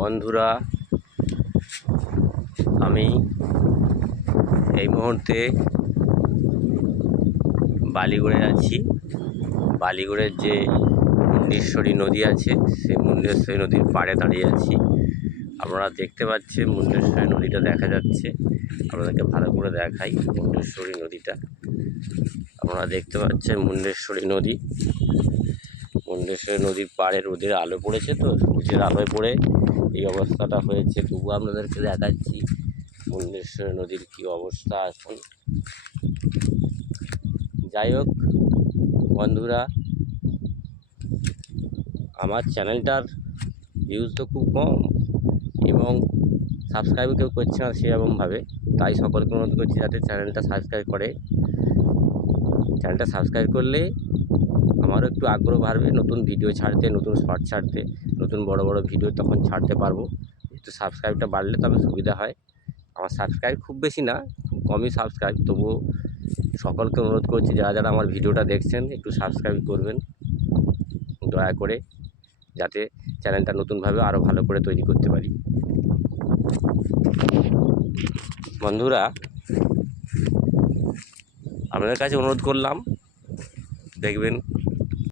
বন্ধুরা, আমি এই মুহূর্তে বালিগড়ে আছি। বালিগড়ের যে মুন্ডেশ্বরী নদী আছে, সেই মুন্ডেশ্বরী নদীর পাড়ে দাঁড়িয়ে আছি। আপনারা দেখতে পাচ্ছেন মুন্ডেশ্বরী নদীটা দেখা যাচ্ছে। আপনাদেরকে ভালো করে দেখাই মুন্ডেশ্বরী নদীটা। আপনারা দেখতে পাচ্ছেন মুন্ডেশ্বরী নদী। মুন্ডেশ্বরী নদীর পাড়ে রোদের আলো পড়েছে, তো সূর্যের আলোয় পড়ে এই অবস্থাটা হয়েছে। তবুও আপনাদেরকে দেখাচ্ছি মুন্ডেশ্বরী নদীর কী অবস্থা এখন। যাই হোক বন্ধুরা, আমার চ্যানেলটার ভিউজ তো খুব কম এবং সাবস্ক্রাইব কেউ করছে না সেরকমভাবে। তাই সকলকে অনুরোধ করছি যাতে চ্যানেলটা সাবস্ক্রাইব করে। চ্যানেলটা সাবস্ক্রাইব করলে আমারও একটু আগ্রহ বাড়বে নতুন ভিডিও ছাড়তে, নতুন শর্ট ছাড়তে, নতুন বড় বড় ভিডিও তখন ছাড়তে পারবো। একটু সাবস্ক্রাইবটা বাড়লে তবে সুবিধা হয়। আমার সাবস্ক্রাইব খুব বেশি না, খুব কমই সাবস্ক্রাইব। তবুও সকলকে অনুরোধ করছি যারা যারা আমার ভিডিওটা দেখছেন একটু সাবস্ক্রাইব করবেন দয়া করে, যাতে চ্যানেলটা নতুনভাবে আরও ভালো করে তৈরি করতে পারি। বন্ধুরা, আপনাদের কাছে অনুরোধ করলাম, দেখবেন